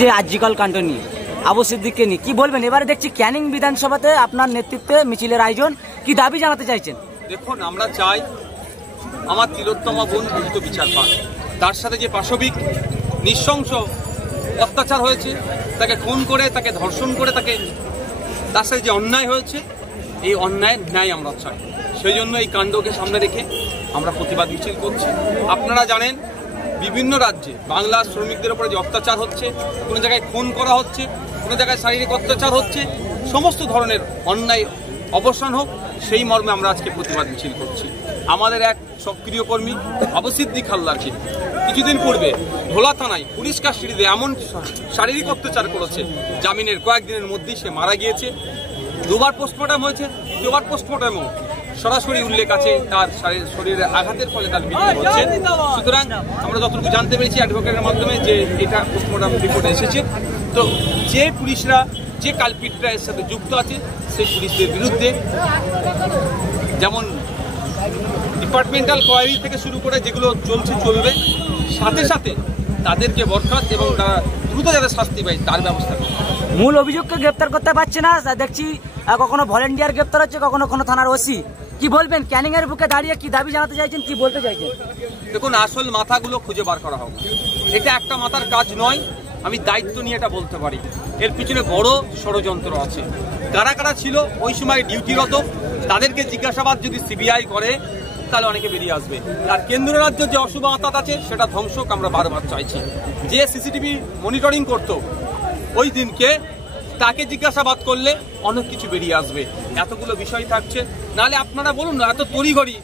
যে আজিকাল কাণ্ড নিয়ে আবু সিদ্দিককে নিয়ে কি বলবেন? এবারে দেখছি ক্যানিং বিধানসভাতে আপনার নেতৃত্বে মিছিলের আয়োজন, কি দাবি জানাতে চাইছেন? দেখুন, আমরা চাই আমার তিলোত্তমা বোন দ্রুত বিচার পান। তার সাথে যে পাশবিক নৃশংস অত্যাচার হয়েছে, তাকে খুন করে, তাকে ধর্ষণ করে, তার সাথে যে অন্যায় হয়েছে, এই অন্যায়ের ন্যায় আমরা চাই। সেই জন্য এই কাণ্ডকে সামনে রেখে আমরা প্রতিবাদ মিছিল করছি। আপনারা জানেন, বিভিন্ন রাজ্যে বাংলা শ্রমিকদের উপরে যে অত্যাচার হচ্ছে, কোনো জায়গায় খুন করা হচ্ছে, কোনো জায়গায় শারীরিক অত্যাচার হচ্ছে, সমস্ত ধরনের অন্যায় অবসান হোক, সেই মর্মে আমরা আজকে প্রতিবাদ মিছিল করছি। আমাদের এক সক্রিয় কর্মী আবু সিদ্দিক হালদারকে কিছুদিন পূর্বে ভোলা থানায় পুলিশ কাস্টডিতে এমন শারীরিক অত্যাচার করেছে, জামিনের কয়েকদিনের মধ্যেই সে মারা গিয়েছে। দুবার পোস্টমর্টম হয়েছে, দুবার পোস্টমর্টমও সরাসরি উল্লেখ আছে তার শরীরের আঘাতের ফলে তার মৃত্যু হচ্ছে। সুতরাং আমরা যতটুকু জানতে পেরেছি অ্যাডভোকেটের মাধ্যমে যে এটা পোস্টমর্টম রিপোর্টে এসেছে, তো যে পুলিশরা, যে কালপিটরা এর সাথে যুক্ত আছে, সেই পুলিশদের বিরুদ্ধে যেমন ডিপার্টমেন্টাল কোয়ারি থেকে শুরু করে যেগুলো চলবে, সাথে সাথে তাদেরকে বরখাস্ত এবং তারা দ্রুত যাতে শাস্তি পায় তার ব্যবস্থা করে। মূল অভিযোগকে গ্রেপ্তার করতে পারছে না, দেখছি কখনো ভলেন্টিয়ার গ্রেপ্তার হচ্ছে, কখনো কোনো থানার ওসি। কি বলবেন? ক্যানিং এর বুকে দাঁড়িয়ে কি দাবি জানাতে চাইছেন, কি বলতে চাইছেন? দেখুন, আসল মাথাগুলো খুঁজে বার করা হোক। এটা একটা মাথার কাজ নয়, আমি দায়িত্ব নিয়ে এটা বলতে পারি। এর পিছনে বড় ষড়যন্ত্র আছে। কারা কারা ছিল ওই সময় ডিউটিরত, তাদেরকে জিজ্ঞাসাবাদ যদি সিবিআই করে তাহলে অনেকে বেরিয়ে আসবে। আর কেন্দ্র রাজ্য যে অশুভ আঁতাত আছে সেটা ধ্বংসক আমরা বারবার চাইছি। যে সিসিটিভি মনিটরিং করত ওই দিনকে, তাকে জিজ্ঞাসাবাদ করলে অনেক কিছু বেরিয়ে আসবে। এতগুলো বিষয় থাকছে, নাহলে আপনারা বলুন না, এত তড়িঘড়ি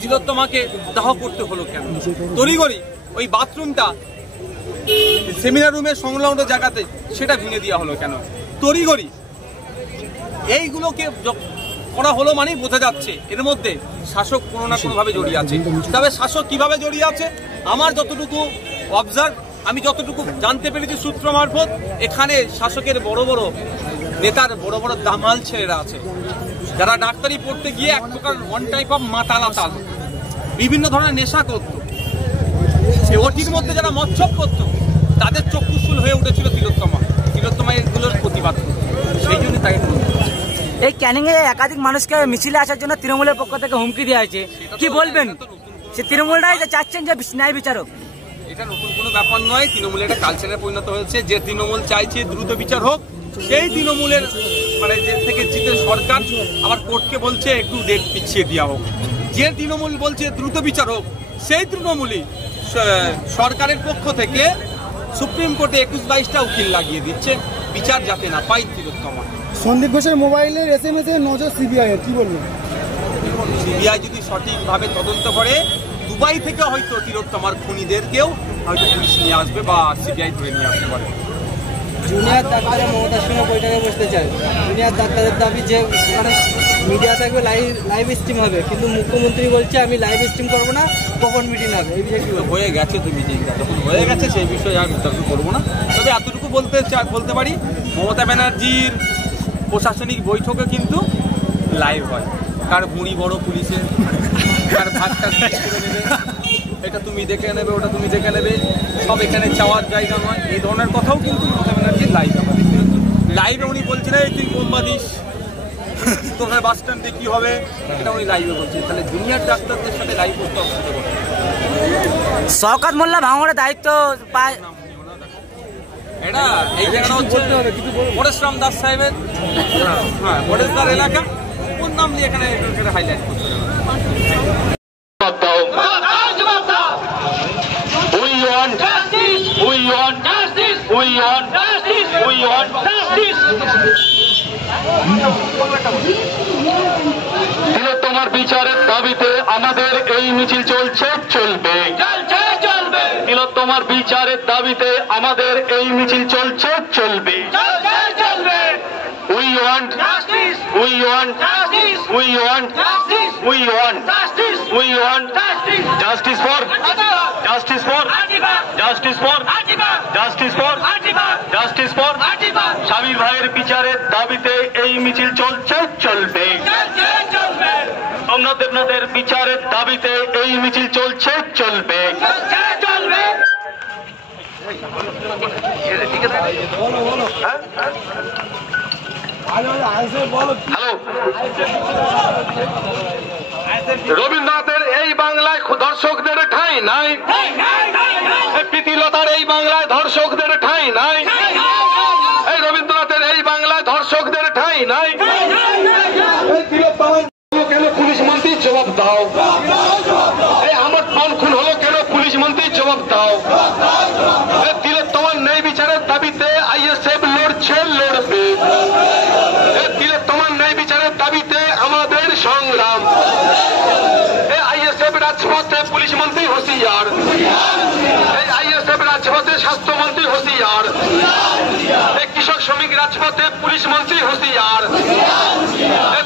তিলোত্তমাকে দাহ করতে হলো কেন? তড়িঘড়ি ওই বাথরুমটা সেমিনার রুমের সংলগ্ন জায়গাতে সেটা ভেঙে দেওয়া হলো কেন? তড়িঘড়ি এইগুলোকে করা হলো মানেই বোঝা যাচ্ছে এর মধ্যে শাসক কোনো না কোনোভাবে জড়িয়ে আছে। তবে শাসক কিভাবে জড়িয়ে আছে, আমার যতটুকু অবজার্ভ, আমি যতটুকু জানতে পেরেছি সূত্র মারফত, এখানে শাসকের বড় বড় নেতার বড় বড় দামাল ছেলেরা আছে, যারা ডাক্তারি পড়তে গিয়ে এক প্রকার ওয়ান টাইপ অফ মাতাল বিভিন্ন ধরনের নেশা করত, ওটির মধ্যে যারা মচ্ছব করত, তাদের চক্ষুশুল হয়ে উঠেছিল তিলোত্তমা এগুলোর প্রতিবাদ করত। সেই জন্য তাই এই ক্যানিং এ একাধিক মানুষকে মিছিলে আসার জন্য তৃণমূলের পক্ষ থেকে হুমকি দেওয়া হয়েছে, কি বলবেন? সে তৃণমূলরাই চাচ্ছেন যে ন্যায় বিচারক। এটা নতুন কোনো ব্যাপার নয়, তৃণমূলের একটা কালচারে পরিণত হয়েছে। যে তৃণমূল চাইছে দ্রুত বিচার হোক, সেই তৃণমূলের মানে যে থেকে জিতে সরকার আবার কোর্টকে বলছে একটু ডেট পিছিয়ে দেওয়া হোক। যে তৃণমূল বলছে দ্রুত বিচার হোক, সেই তৃণমূলই সরকারের পক্ষ থেকে সুপ্রিম কোর্টে 21-22টা উকিল লাগিয়ে দিচ্ছে বিচার যাতে না পাই তিলোত্তমা। সন্দীপ ঘোষের মোবাইলের SMS এর নজর সিবিআই এর, কি বলবেন? সিবিআই যদি সঠিকভাবে তদন্ত করে, দুবাই থেকে হয়তো তিলোত্তমার খুনিদেরকেও হয়তো পুলিশ নিয়ে আসবে বা সিবিআই ধরে নিয়ে আসতে পারে। জুনিয়র ডাক্তাররা মমতার সঙ্গে বৈঠকে বসতে চায়। জুনিয়র ডাক্তারদের দাবি যে মানে মিডিয়া থাকবে, লাইভ স্ট্রিম হবে, কিন্তু মুখ্যমন্ত্রী বলছে আমি লাইভ স্ট্রিম করবো না, কখন মিটিং হবে? এই বিষয়ে কি হয়ে গেছে তো মিটিংটা, যখন হয়ে গেছে সেই বিষয়ে আর বিতর্ক করবো না। তবে এতটুকু বলতে পারি, মমতা ব্যানার্জির প্রশাসনিক বৈঠকে কিন্তু লাইভ হয়। কার বুড়ি বড় পুলিশের, কার ভাতটা নেবে, এটা তুমি দেখে নেবে, ওটা তুমি দেখে নেবে, সব এখানে চাওয়ার জায়গা নয়, এই ধরনের কথাও কিন্তু মমতা ব্যানার্জির লাইভ আমাদের লাইভে উনি বলছেন এই তুই বোম্বা দিস, তোমার বাস স্ট্যান্ডে কি হবে, এটা উনি লাইভে বলছেন। তাহলে জুনিয়র ডাক্তারদের সাথে লাইভ করতে অসুবিধা করছে। শওকত মোল্লা ভাঙড়ের দায়িত্ব পায়, এটা এই জায়গাটা হচ্ছে পরেশরাম দাস সাহেবের, হ্যাঁ পরেশদার এলাকা, কোন নাম দিয়ে এখানে হাইলাইট করতে হবে। তিলোত্তমার বিচারের দাবিতে আমাদের এই মিছিল চলছে, চলবে। তিলোত্তমার বিচারের দাবিতে আমাদের এই মিছিল চলছে, চলবে। We want justice. We want justice. We want justice. We want justice. We want justice. Justice for justice for justice for justice for justice for শামীর ভাইয়ের বিচারের দাবিতে এই মিছিল চলছে, চলবে। সোমনাথ দেবনাথের বিচারের দাবিতে এই মিছিল চলছে, চলবে। ছেড়ে, ঠিক আছে? হ্যাঁ? হ্যালো, রবীন্দ্রনাথের এই বাংলায় দর্শকদের ঠাঁই নাই, প্রীতিলতার এই বাংলায় ধর্ষকদের ঠাঁই নাই, এই রবীন্দ্রনাথের এই বাংলায় ধর্ষকদের ঠাঁই নাই। কেন পুলিশ মন্ত্রী জবাব দাও? এই আমার প্রাণ খুন হলো কেন পুলিশ মন্ত্রী জবাব দাও? তিলোত্তমার ন্যায় বিচারের দাবিতে আইএসএফ লড়ছে, লড়বে। তিলোত্তমার ন্যায় বিচারের দাবিতে আমাদের সংগ্রাম। আইএসএফ রাজপথে পুলিশ মন্ত্রী হুঁশিয়ার, এই আইএসএফ রাজপথে স্বাস্থ্যমন্ত্রী হুঁশিয়ার, এই কৃষক শ্রমিক রাজপথে পুলিশ মন্ত্রী হুঁশিয়ার।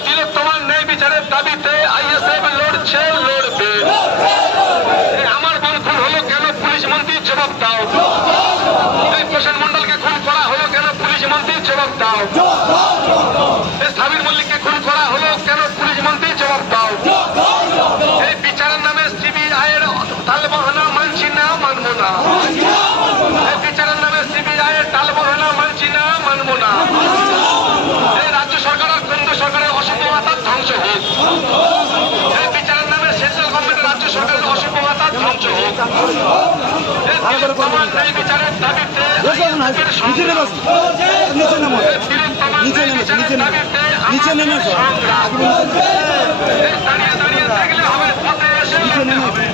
তিলোত্তমার ন্যায় বিচারের দাবিতে আইএসএফ লড়ছে, লড়বে। আমার বোন খুন হলো কেন পুলিশ মন্ত্রী জবাব দাও? এই প্রশান্ত মন্ডলকে খুন করা হলো কেন পুলিশ মন্ত্রী জবাব দাও? এই সাবির মল্লিককে খুন করা হলো কেন পুলিশ মন্ত্রী জবাব দাও? এই বিচারের নামে সিবিআই এর তালবাহানা মানছি না, মানবো না। এই বিচারের নামে সিবিআই এর তালবাহানা মানছি না, মানবো না। এই রাজ্য সরকার আর কেন্দ্র সরকারের অসম্ভবতার ধ্বংস হোক। এই বিচারের নামে সেন্ট্রাল গভর্নমেন্টের রাজ্য সরকারের অসম্ভবতার ধ্বংস হোক। এই তিলোত্তমার ন্যায় বিচারের দাবিতে আইএসএফের সংগ্রাম। তিলোত্তমার ন্যায় বিচারের দাবিতে আমাদের সংগ্রাম। দাঁড়িয়ে দাঁড়িয়ে দেখলে হবে, পথে এসে লড়তে হবে।